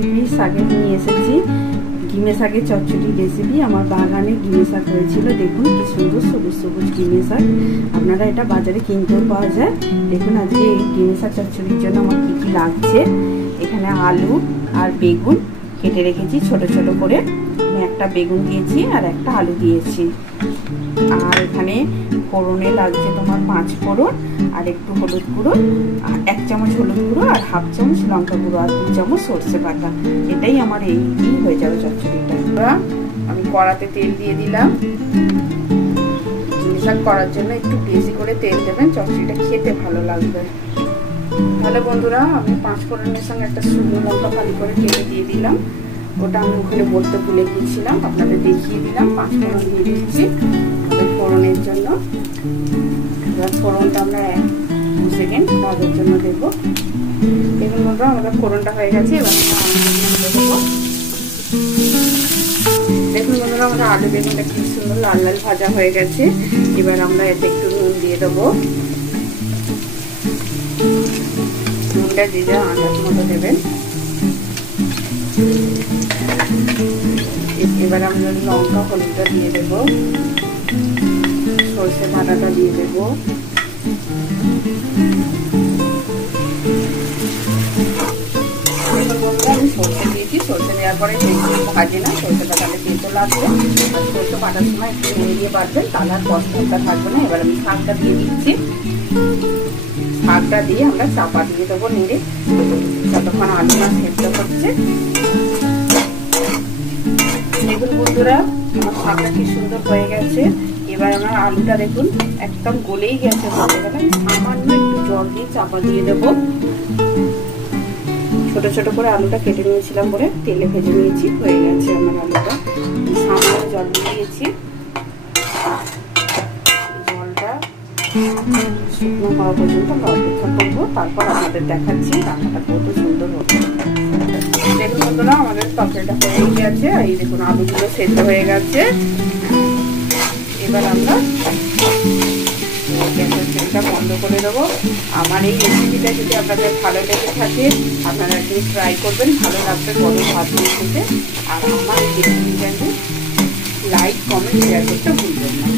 Recipe শাকের নিয়ে এসেছি। ঘিমে শাকের চচ্চড়ি রেসিপি। আমার বাগানে ঘিমে শাক হয়েছিল, দেখুন কি সুন্দর সবুজ সবুজ ঘিমে শাক। আপনারা এটা বাজারে কিনতেও পাওয়া যায়। দেখুন আজকে এই ঘিমে শাক চচ্চড়ির জন্য আমার কী কী লাগছে। এখানে আলু আর বেগুন কেটে রেখেছি ছোট ছোট করে। আমি একটা বেগুন দিয়েছি আর একটা আলু দিয়েছি। আর এখানে ফোড়নে লাগছে তোমার 5 ফোড়ন আর একটু হলুদ গুঁড়ো, আর 1 চামচ হলুদ গুঁড়ো আর হাফ চামচ লঙ্কা গুঁড়ো আর 2 চামচ সর্ষে বাটা। এটাই আমার এই হয়ে যাবে চচ্চড়িটা। আমি কড়াতে তেল দিয়ে দিলাম। ঘিমে শাক করার জন্য একটু বেশি করে তেল দেবেন, চচ্চড়িটা খেতে ভালো লাগবে। তাহলে বন্ধুরা আমি 5 ফোড়নের সঙ্গে একটা শুকনো লঙ্কা ফালি করে কেটে দিয়ে দিলাম। ওটা আমি ওখানে বলতে ভুলে গিয়েছিলাম, আপনাদের দেখিয়ে দিলাম। 5 ফোড়ন দিয়ে দিচ্ছি ফোড়নের জন্য। এবার ফোড়নটা আমরা 2 সেকেন্ড ভাজার জন্য দেবো। দেখুন বন্ধুরা আমাদের ফোড়নটা হয়ে গেছে। এবার দেবো। দেখুন বন্ধুরা আমাদের আলু বেগুনটা কি সুন্দর লাল লাল ভাজা হয়ে গেছে। এবার আমরা এতে একটু নুন দিয়ে দেবো। নুনটা যে যা আন্দাজ মতো দেবেন। এবার আমরা লঙ্কা হলুদটা দিয়ে দেবো, সর্ষে বাটাটা দিয়ে দেবো, আমি সর্ষে দিয়েছি। সর্ষে দেওয়ার পরে ভাজি না, সর্ষেটা তাহলে তেতো লাগবে। আর সর্ষে বাটার সময় একটু নেড়ে দিয়ে বাটবেন, তাহলে আর কষ্টটা থাকবে না। এবার আমি শাকটা দিয়ে দিচ্ছি। শাকটা দিয়ে আমরা চাপা দিয়ে দেবো নেড়ে, যতক্ষণ আলু মাছ সেদ্ধ হচ্ছে। দেখুন বন্ধুরা আমার শাকটা কি সুন্দর হয়ে গেছে। এবার আমার আলুটা দেখুন একদম গলেই গেছে বলতে গেলে। আমি সামান্য একটু জল দিয়ে চাপা দিয়ে দেবো। ছোট ছোট করে আলুটা কেটে নিয়েছিলাম বলে তেলে ভেজে নিয়েছি, হয়ে গেছে আমার আলুটা। সামান্য জল দিয়ে দিয়েছি। জলটা শুকনো হওয়া পর্যন্ত আমরা অপেক্ষা করবো, তারপর আপনাদের দেখাচ্ছি রান্নাটা কত সুন্দর হবে। দেখুন বন্ধুরা আমাদের তরকারিটা হয়ে গেছে। এই দেখুন আলুগুলো সেদ্ধ হয়ে গেছে। এবার আমরা গ্যাসের ফ্লেমটা বন্ধ করে দেবো। আমার এই রেসিপিটা যদি আপনাদের ভালো লেগে থাকে আপনারা একটু ট্রাই করবেন, ভালো লাগবে গরম ভাত দিয়ে খেতে। আর আমার এই রেসিপিটা লাইক কমেন্ট শেয়ার করতে ভুলবেন না।